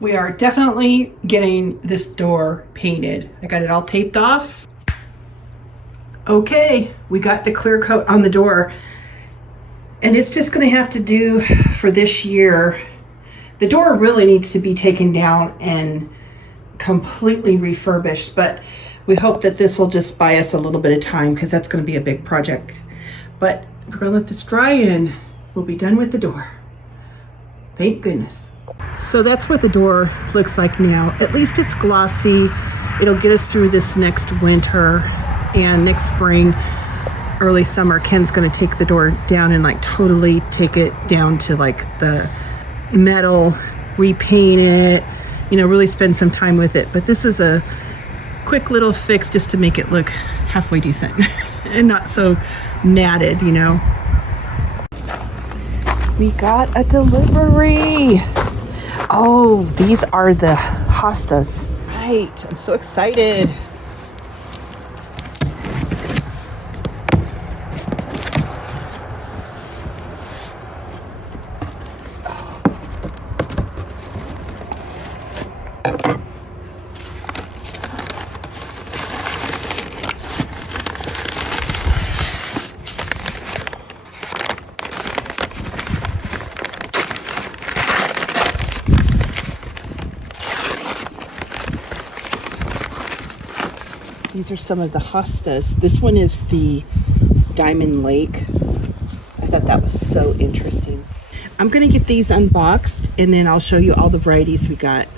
We are definitely getting this door painted. I got it all taped off. Okay, we got the clear coat on the door, and it's just gonna have to do for this year. The door really needs to be taken down and completely refurbished, but we hope that this will just buy us a little bit of time because that's gonna be a big project. But we're gonna let this dry and we'll be done with the door. Thank goodness. So that's what the door looks like now. At least it's glossy. It'll get us through this next winter, and next spring, early summer, Ken's gonna take the door down and like totally take it down to like the metal, repaint it, really spend some time with it. But this is a quick little fix just to make it look halfway decent and not so matted, We got a delivery. Oh, these are the Hostas. Right, I'm so excited. These are some of the Hostas. This one is the Diamond Lake. I thought that was so interesting. I'm gonna get these unboxed and then I'll show you all the varieties we got.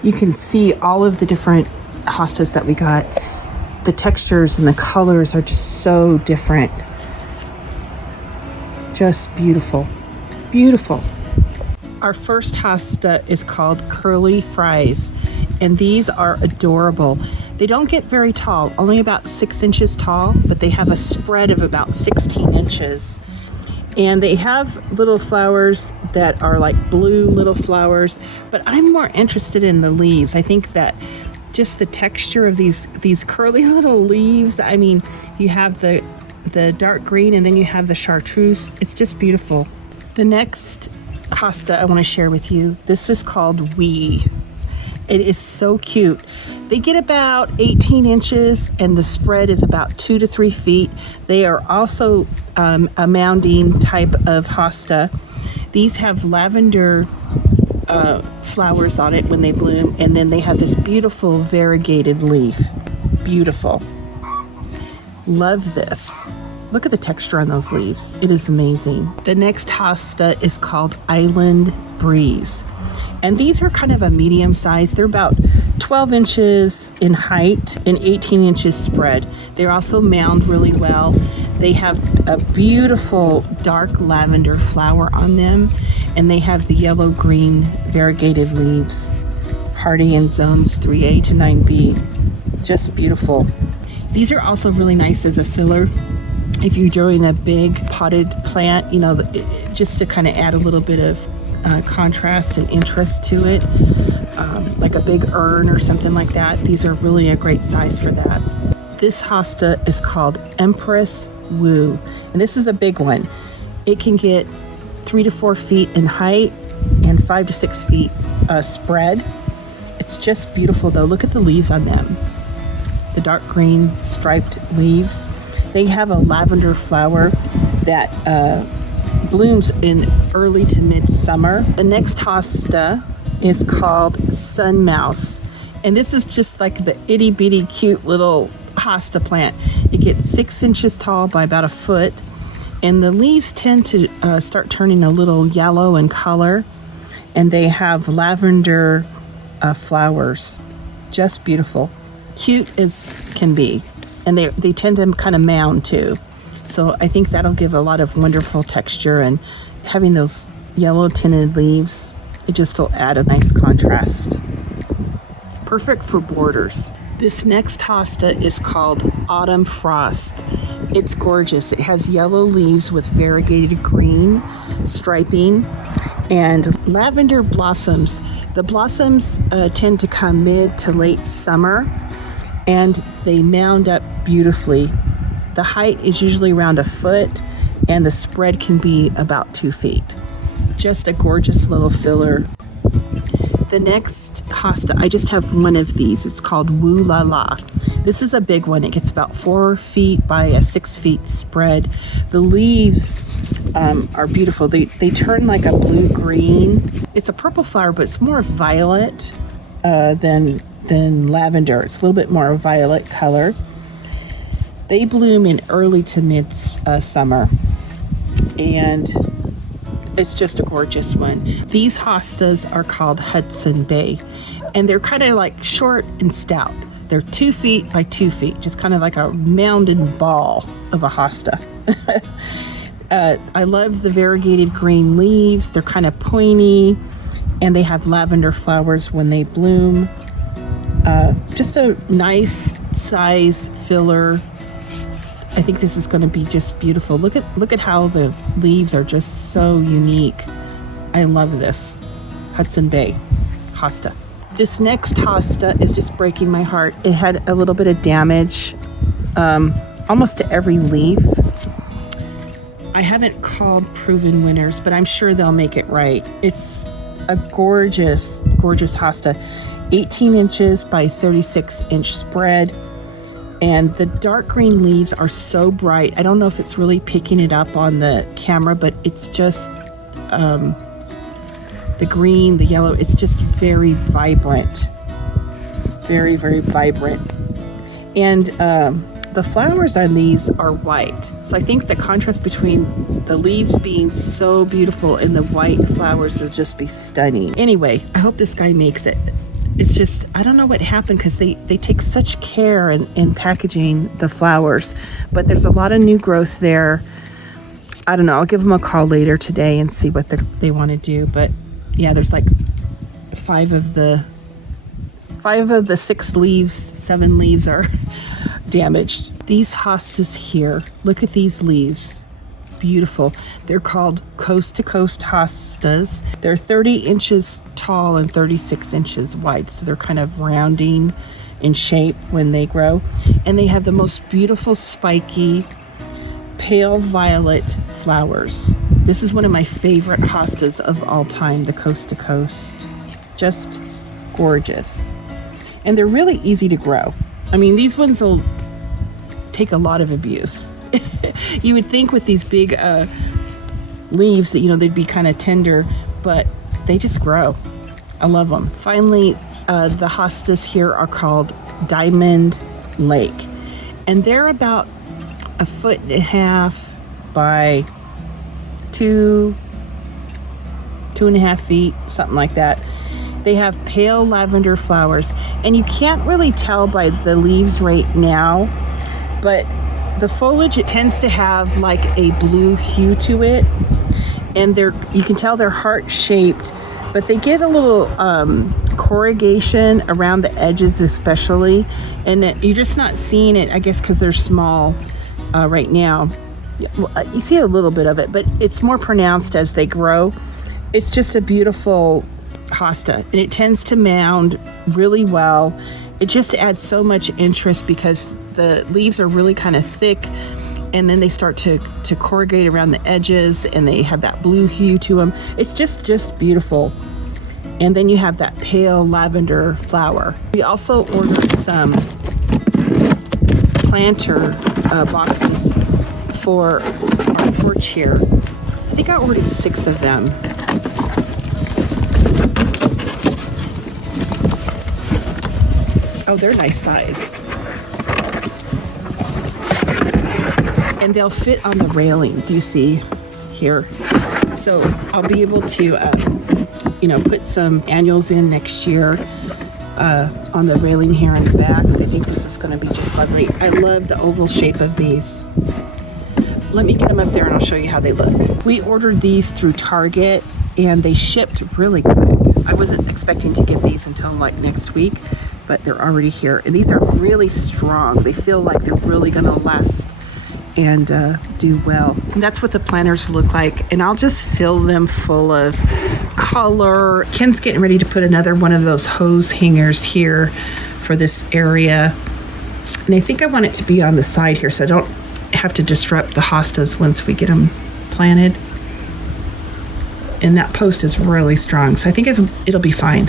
You can see all of the different hostas that we got. The textures and the colors are just so different. Just beautiful, beautiful. Our first hosta is called Curly Fries, and these are adorable. They don't get very tall, only about 6 inches tall, but they have a spread of about 16 inches. And they have little flowers that are like blue little flowers, but I'm more interested in the leaves. I think that just the texture of these curly little leaves, I mean, you have the dark green and then you have the chartreuse. It's just beautiful. The next hosta I want to share with you, this is called Wee. It is so cute. They get about 18 inches and the spread is about 2 to 3 feet. They are also a mounding type of hosta. These have lavender flowers on it when they bloom, and then they have this beautiful variegated leaf. Beautiful. Love this. Look at the texture on those leaves. It is amazing. The next hosta is called Island Breeze. And these are kind of a medium size. They're about 12 inches in height and 18 inches spread. They're also mound really well. They have a beautiful dark lavender flower on them, and they have the yellow-green variegated leaves. Hardy in zones 3A to 9B. Just beautiful. These are also really nice as a filler. If you're doing a big potted plant, just to kind of add a little bit of contrast and interest to it, like a big urn or something like that. These are really a great size for that. This hosta is called Empress Woo, and this is a big one. It can get 3 to 4 feet in height and 5 to 6 feet spread. It's just beautiful though. Look at the leaves on them. The dark green striped leaves. They have a lavender flower that blooms in early to mid-summer. The next hosta is called Sun Mouse, and this is just like the itty-bitty cute little hosta plant. It gets 6 inches tall by about 1 foot, and the leaves tend to start turning a little yellow in color, and they have lavender flowers. Just beautiful. Cute as can be, and they tend to kind of mound too. So I think that'll give a lot of wonderful texture, and having those yellow tinted leaves, it just will add a nice contrast. perfect for borders. This next hosta is called Autumn Frost. It's gorgeous. It has yellow leaves with variegated green striping and lavender blossoms. The blossoms tend to come mid to late summer, and they mound up beautifully. The height is usually around a foot, and the spread can be about 2 feet. Just a gorgeous little filler. The next hosta, I just have one of these. It's called Woo La La. This is a big one. It gets about 4 feet by a 6 feet spread. The leaves are beautiful. They turn like a blue-green. It's a purple flower, but it's more violet than lavender. It's a little bit more violet color. They bloom in early to mid summer, and it's just a gorgeous one. These hostas are called Hudson Bay, and they're kind of like short and stout. They're 2 feet by 2 feet, just kind of like a mounded ball of a hosta. I love the variegated green leaves. They're kind of pointy, and they have lavender flowers when they bloom. Just a nice size filler. I think this is going to be just beautiful. Look at how the leaves are just so unique. I love this Hudson Bay hosta. This next hosta is just breaking my heart. It had a little bit of damage almost to every leaf. I haven't called proven winners, but I'm sure they'll make it right. It's a gorgeous, gorgeous hosta. 18 inches by 36 inch spread. And the dark green leaves are so bright. I don't know if it's really picking it up on the camera, but it's just the green, the yellow, it's just very vibrant. Very, very vibrant. And the flowers on these are white. So I think the contrast between the leaves being so beautiful and the white flowers will just be stunning. Anyway, I hope this guy makes it. It's just, I don't know what happened, because they take such care in packaging the flowers, but there's a lot of new growth there. I don't know, I'll give them a call later today and see what they want to do. But yeah, there's like 5 of the 6 leaves, 7 leaves are damaged. These hostas here, look at these leaves. Beautiful. They're called coast to coast hostas. They're 30 inches tall and 36 inches wide, so they're kind of rounding in shape when they grow. And they have the most beautiful spiky pale violet flowers. This is one of my favorite hostas of all time, the coast to coast. Just gorgeous. And they're really easy to grow. I mean, these ones will take a lot of abuse. You would think with these big leaves that, they'd be kind of tender, but they just grow. I love them. Finally, the hostas here are called Diamond Lake, and they're about 1.5 feet by 2.5 feet, something like that. They have pale lavender flowers, and you can't really tell by the leaves right now, but the foliage, it tends to have like a blue hue to it, and you can tell they're heart-shaped, but they get a little corrugation around the edges especially, and you're just not seeing it, I guess, because they're small right now. You see a little bit of it, but it's more pronounced as they grow. It's just a beautiful hosta, and it tends to mound really well. It just adds so much interest because the leaves are really kind of thick, and then they start to corrugate around the edges, and they have that blue hue to them. It's just beautiful. And then you have that pale lavender flower. We also ordered some planter boxes for our porch here. I think I ordered 6 of them. Oh, they're nice size. And they'll fit on the railing. Do you see here? So I'll be able to, put some annuals in next year on the railing here in the back. I think this is going to be just lovely. I love the oval shape of these. Let me get them up there and I'll show you how they look. We ordered these through Target, and they shipped really quick. I wasn't expecting to get these until like next week, but they're already here. And these are really strong. They feel like they're really gonna last and do well. And that's what the planters look like. And I'll just fill them full of color. Ken's getting ready to put another one of those hose hangers here for this area. And I think I want it to be on the side here so I don't have to disrupt the hostas once we get them planted. And that post is really strong, so I think it'll be fine.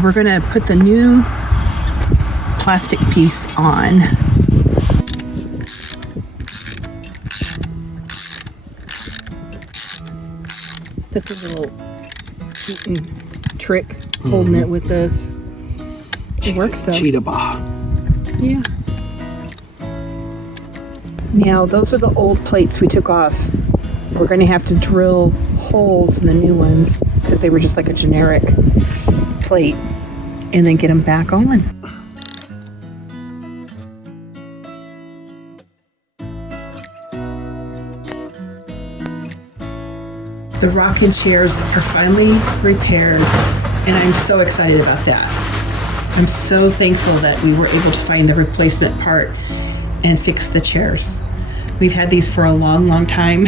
We're gonna put the new plastic piece on. This is a little trick, holding it with this. It works though. Cheetah bar. Yeah. Now those are the old plates we took off. We're gonna have to drill holes in the new ones because they were just like a generic plate, and then get them back on. The rocking chairs are finally repaired, and I'm so excited about that. I'm so thankful that we were able to find the replacement part and fix the chairs. We've had these for a long, long time.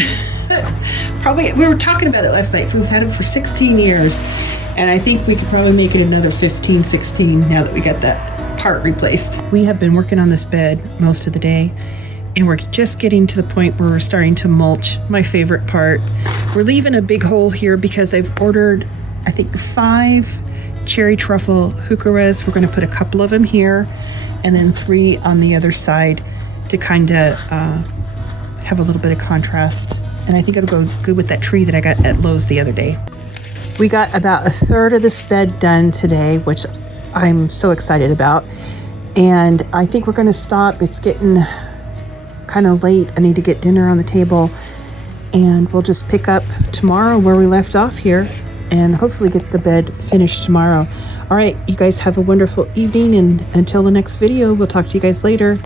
Probably, we were talking about it last night. We've had them for 16 years. And I think we could probably make it another 15, 16 now that we got that part replaced. We have been working on this bed most of the day, and we're just getting to the point where we're starting to mulch, my favorite part. We're leaving a big hole here because I've ordered, I think, 5 cherry truffle heucheras. We're gonna put a couple of them here and then 3 on the other side to kind of have a little bit of contrast. And I think it'll go good with that tree that I got at Lowe's the other day. We got about a third of this bed done today, which I'm so excited about. And I think we're gonna stop. It's getting kind of late. I need to get dinner on the table, and we'll just pick up tomorrow where we left off here and hopefully get the bed finished tomorrow. All right, you guys have a wonderful evening, and until the next video, we'll talk to you guys later.